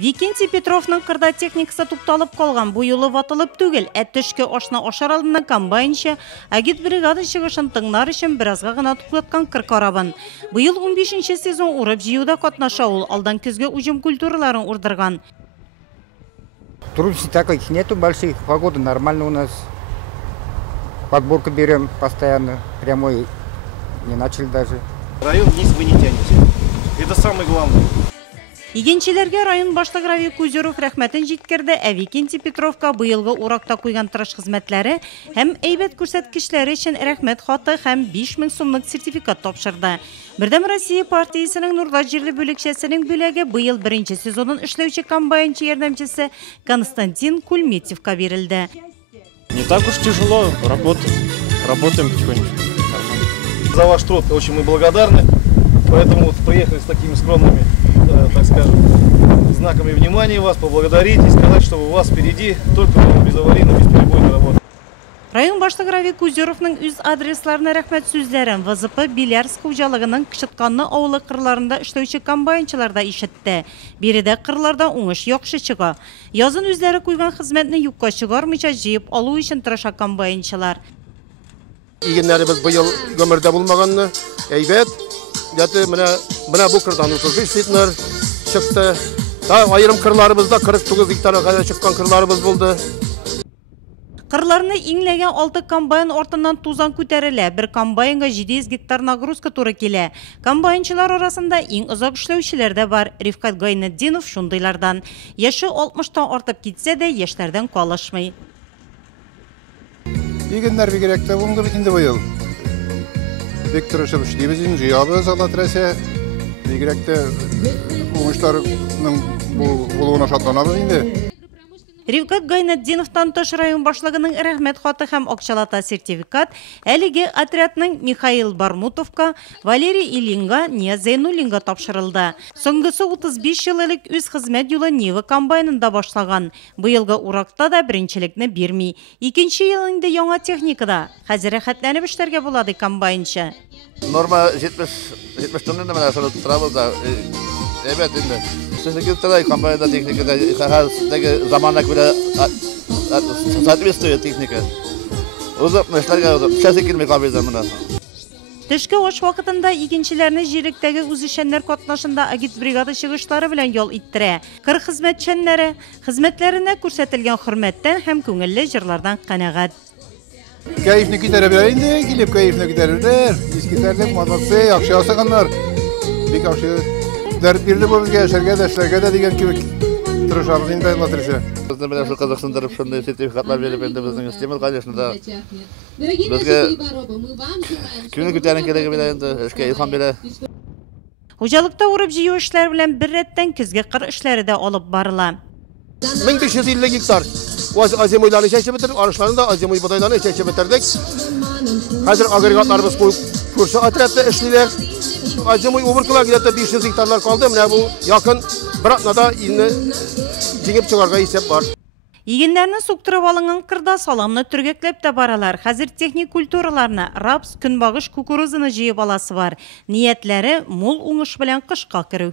Викентий Петровның қырда техникасы тукталып қалған бұйылы ватылып түгел, әттішке ашына ашар алдына комбайнша, әгет бригада шығышын тыңнар үшін біразға ғына туклатқан қырқарабын. Бұйыл 15-ші сезон урып жиюда қатнаша ол алдан күзге ұжым культураларын урдырған. Трудностей таких нету больших, погода нормально у нас. Подборку берем постоянно, прямой не начали даже. Район вниз вы не тянете. Это самое главное. Игенчелерге район башлыгы Равил Кузеров рәхмәтен җиткерде. Викентий Петровка быелгы уракта куйган тырыш хезмәтләре һәм әйбәт күрсәткечләре өчен рәхмәт хаты һәм 5000 сумлык сертификат тапшырды. Бердәм Россия партиясының Нурда җирле бүлекчәсенең бүләге быел 1-нче сезонын эшләүче комбайнчы ярдәмчесе Константин Кульметьевка бирелде. Не так уж тяжело, работаем потихонечку. За ваш труд очень мы благодарны, поэтому вот приехали с такими скромными, так скажем, знаками внимания вас, поблагодарить и сказать, что у вас впереди только безаварийная, бесперебойная работа. Район башлыгы Равил Кузеровның үз адресларына рәхмәт сүзләрен ВЗП Белярск хуҗалыгының Кычытканны авылы кырларында эшләүче комбайнчыларда ишетте. Биредә кырларда уңыш яхшы чыга. Язын үзләре куйган хезмәтне юкка чыгармыйча җыеп алу өчен тырыша комбайнчылар. Игеннәребез быел гомердә булмаганны, әйбәт. Яты менә бу кырдан 35 литр чыкты. Айрым кырларыбызда 49 гектарга кадәр чыккан кырларыбыз булды. Кырларны иңләгән 6 комбайн артыннан тузан күтәрелә. Бер комбайнга 700 гектар нагрузка туры килә. Комбайнчылар арасында иң озак эшләүчеләр дә бар. Рифкат Гайнетдинов шундыйлардан. Яшы 60-тан артып китсә дә, яшьләрдән калышмый. Игеннәр бигрәк тә уңды бит инде быел. Бик тырышып эшлибез инде, җыябыз Алла теләсә. Бигрәк тә уңышларның булуына шатланабыз инде. Рифкат Гайнетдиновтан тыш район башлыгының рәхмәт хаты һәм акчалата сертификат әлеге отрядның Михаил Бармутовка, Валерий Илинга, Ния Зейнуллинга тапшырылды. Соңгысы 35 ел элек үз хезмәт юлы Нива комбайнында башлаган. Быелгы уракта да беренчелекне бирми. Икенче ел инде яңа техникада. Хәзер рәхәтләнеп эшләргә булады комбайнчы. Норма 70 тонна менә шулай торабыз да. Evet dinle. Sizin kombayda teknikada her zamana göre saatli istiyor teknika. Uzatmışlar uzat. Şahsi kilme kabul zamanı. Төшке аш вакытында игенчеләрне җиректәге үзешәннәр катнашында агит бригада чыгышлары белән ял иттерә. Кыр хезмәтчәннәре хезмәтләренә күрсәтелгән хөрмәттән һәм күңелле җырлардан канәгать. Кәефне күтәрәләр инде, килеп кәефне күтәрәләр. Искитәрлек молодцы, акча ясаганнар. Бик акча дәрт бирде бу безгә, эшләргә дә эшләргә дә дигән кебек тырышабыз инде латрыша. Безне белән шул Казахстанда шундый сертификатлар биреп инде безнең истемел, конечно, да. Безгә күңел күтәрен кирәге белән инде эшкә илһам бирә. Хуҗалыкта урып җыю эшләр белән бер рәттән көзгә кыр эшләре дә алып барыла. 1550 гектар. Аземуйларны чәчеп бетердек, арышларны да аземуй бодайларны чәчеп бетердек. Хәзер агрегатларыбыз куеп, күрше отрядта эшлиләр. Azemуй убыркылар где-то 500 гектарлар калды. Менә бу якын бер атнада илне җиңеп чыгарга исәп бар. Игеннәрне суктырып алынган кырда саламны төргәкләп тә баралар. Хәзер техник культураларны, рапс, көнбагыш кукурузаны җыеп аласы бар. Ниятләре мул уңыш белән кышка керү.